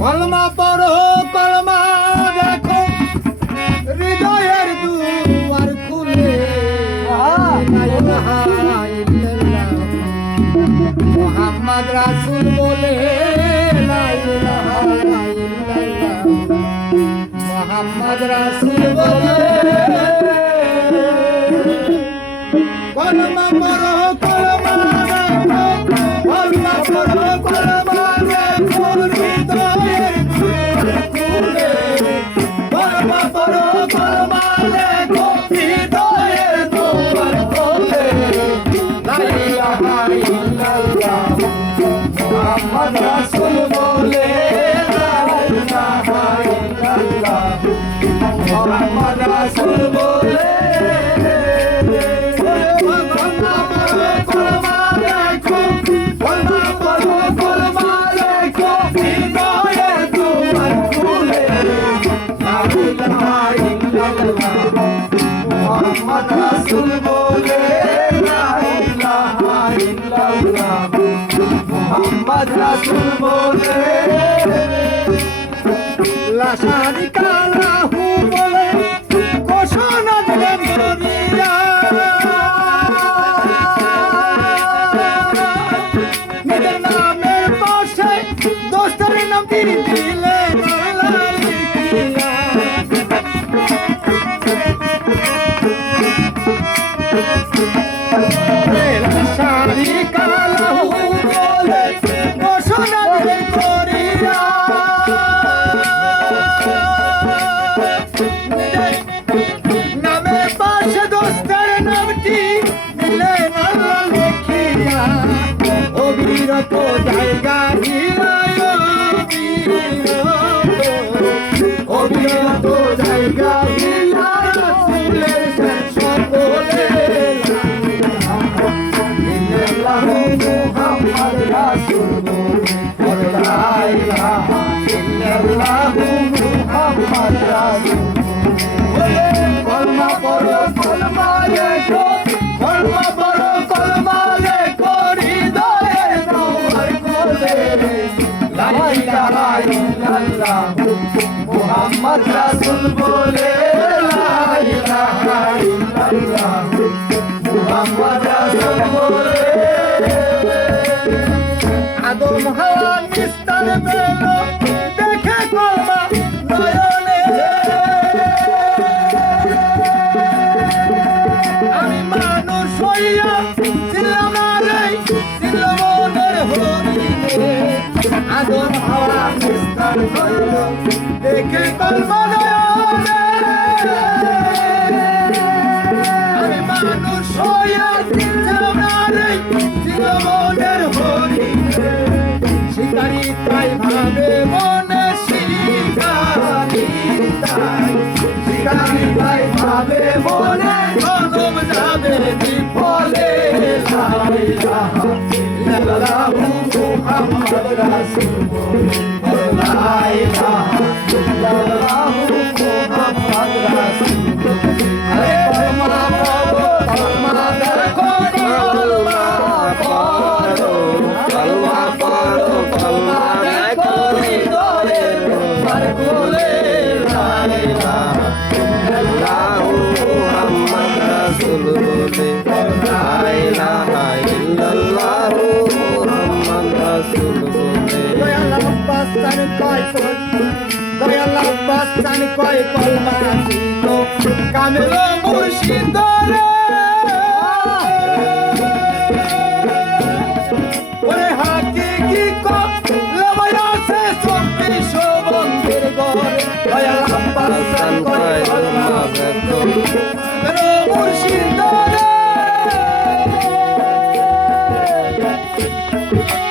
কলমা পড়ো কলমা দেখো হৃদয়ের দুয়ার খুলে মোহাম্মদ রাসূল বলে মোহাম্মদ রাসূল বলে কলমা পড়ো কলমা দেখো কলমা পড়ো কলমা দেখো হৃদয়ের দুয়ার খুলে কলমা পড়ো কলমা দেখো হৃদয়ের দুয়ার খুলে লা ইলাহা ইল্লাল্লাহ মুহাম্মদ রাসূল বলে লা ইলাহা ইল্লাল্লাহ মুহাম্মদ রাসূল বলে মোহাম্মদ রাসূল বলে লা ইলাহা ইল্লাল্লাহ মোহাম্মদ রাসূল বলে লা শারিকা লাহু বলে ঘোষণা দিলেন দুনিয়া নিজের নামের পাশে দোস্তের নাম তিনি দিলেন তো জায়গা হিলায় অবিরত জায়গা হিলায় রাসূলের শান বলে ইল্লাল্লাহু মুহাম্মদ রাসূল বলে লা ইলাহা ইল্লাল্লাহু মুহাম্মদ রাসূল বলে কলমা পড়ো কলমা লেখো কলমা পড়ো কলমা লেখো লা ইলাহা ইল্লাল্লাহ মুহাম্মদ রাসূল বলে লা ইলাহা ইল্লাল্লাহ মুহাম্মদ রাসূল বলে আদম হাওয়া নিস্তার পেল দেখে কলমা নয়নে আমি মানুষ হইয়া ছিলাম না রে ছিল মনের হরিণে আদম হাওয়া নিস্তার হইল দেখে কলমা নয়নে আমি মানুষ হইয়া ছিলাম না রে ছিল মনের হরিণে শিকারি তাই ভাবে মনে শিকারি তাই ভাবে মনে কদম যাবে বিফলে লা ইলাহা ইল্লাল্লাহু মুহাম্মদ রাসূল বলে লা ইলাহা ইল্লাল্লাহু মুহাম্মদ রাসূল আরে কলমা পড়ো কলমা দেখো কলমা পড়ো কলমা পড়ো কলমা দেখো হৃদয়ের দুয়ার খুলে লা ইলাহা ইল্লাল্লাহু মুহাম্মদ রাসূল বলে লা ইলাহা ইল্লাল্লাহু মুহাম্মদ রাসূল বলে দয়াল আব্বাস তার কয় কলমা ছিল কামেল মুর্শিদ রে ওরে হাকিকি কলমা আছে 24 বন্ধের ঘরে দয়াল আব্বাস তার কয় কলমা ছিল মুর্শিদ রে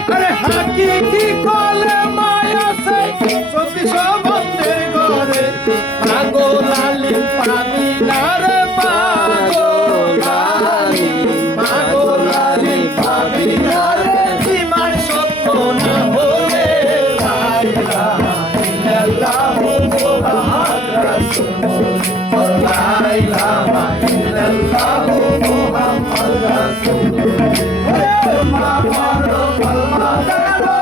আরে হাকিকি কলমা আছে 24 বন্ধের ঘরে পাগল আলী পাবি না রে পাগল আলী পাবি না রে জীবন সত্য না হলে লা ইলাহা ইল্লাল্লাহু মুহাম্মদ রাসূল লা ইলাহা ইল্লাল্লাহু মুহাম্মদ রাসূল কলমা পড়ো কলমা দেখো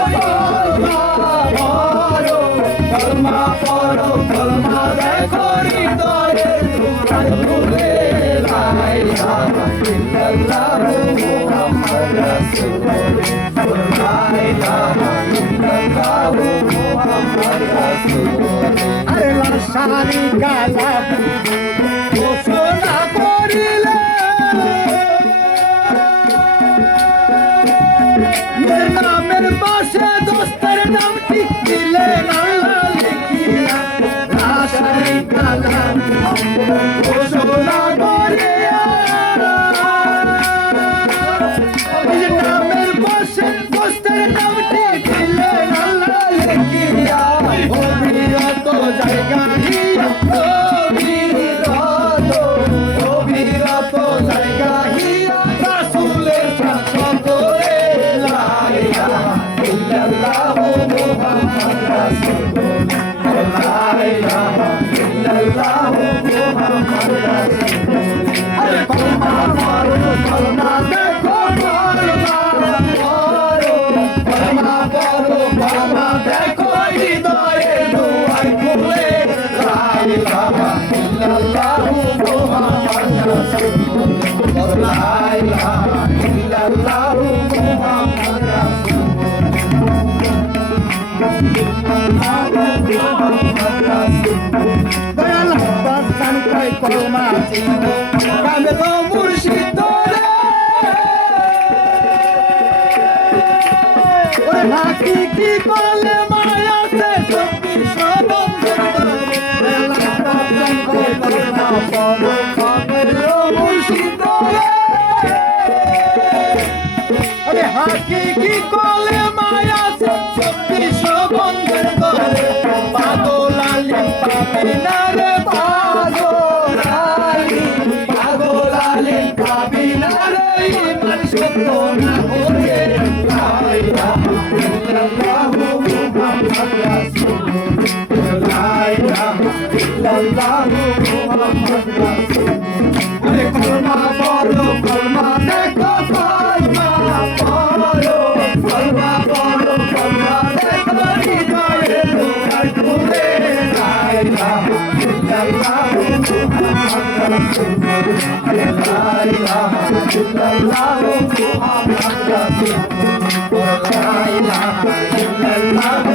ইল্লাল্লাহু মুহাম্মাদুর রাসূলুল্লাহ লা ইলাহা ইল্লাল্লাহু মুহাম্মাদুর রাসূলুল্লাহ আরে লা শারিকা লাহু ঘোষণা করিলে নিজের নামের পাশে দোস্তের নামটি দিলেন আল্লাহ লিখিয়া লা শারিকা লাহু ঘোষণা করিয়া নিজের নামের পাশে দোস্তের নামটি দিলেন আল্লাহ লিখিয়া অবিরত জায়গা হিয়া অবিরত জায়গা হিয়া রাসূলের শাসন করে লা ইলাহা ইল্লাল্লাহু মুহাম্মাদুর রাসূলুল্লাহ লা ইলাহা ইল্লাল্লাহু মুহাম্মাদুর রাসূলুল্লাহ আরে কলমা পড়ো কলমা দেখো কলমা পড়ো কলমা দেখো হৃদয়ে দুয়ার খুলে লা ইলাহা ইল্লাল্লাহু মুহাম্মাদুর রাসূলুল্লাহ লা ইলাহা ইল্লাল্লাহু মুহাম্মাদুর রাসূলুল্লাহ দয়াল বাসান কই কলমা চিনো কামেল মুর্শিদ রে ওরে হাকিকি কলমা আছে সত্যি সবন্ধের দয়াল বাসান কই কলমা পড়ো কামেল মুর্শিদ রে আরে হাকিকি কলমা আছে সত্যি সবন্ধের দয়াল পাগল আলিম পাবে না রে পাগল আলিম পাবি না রে ইমান সত্য না হলে লা ইলাহা ইল্লাল্লাহু মুহাম্মাদুর রাসূলুল্লাহ লা ইলাহা ইল্লাল্লাহু মুহাম্মাদুর রাসূলুল্লাহ আরে কলমা পড়ো কলমা দেখো কলমা পড়ো কলমা পড়ো কলমা দেখো হৃদয়ে দুয়ার খুলে লা ইলাহা ইল্লাল্লাহু মুহাম্মাদুর রাসূলুল্লাহ লা ইলাহা ইল্লাল্লাহু মুহাম্মাদুর রাসূলুল্লাহ লা ইলাহা ইল্লাল্লাহু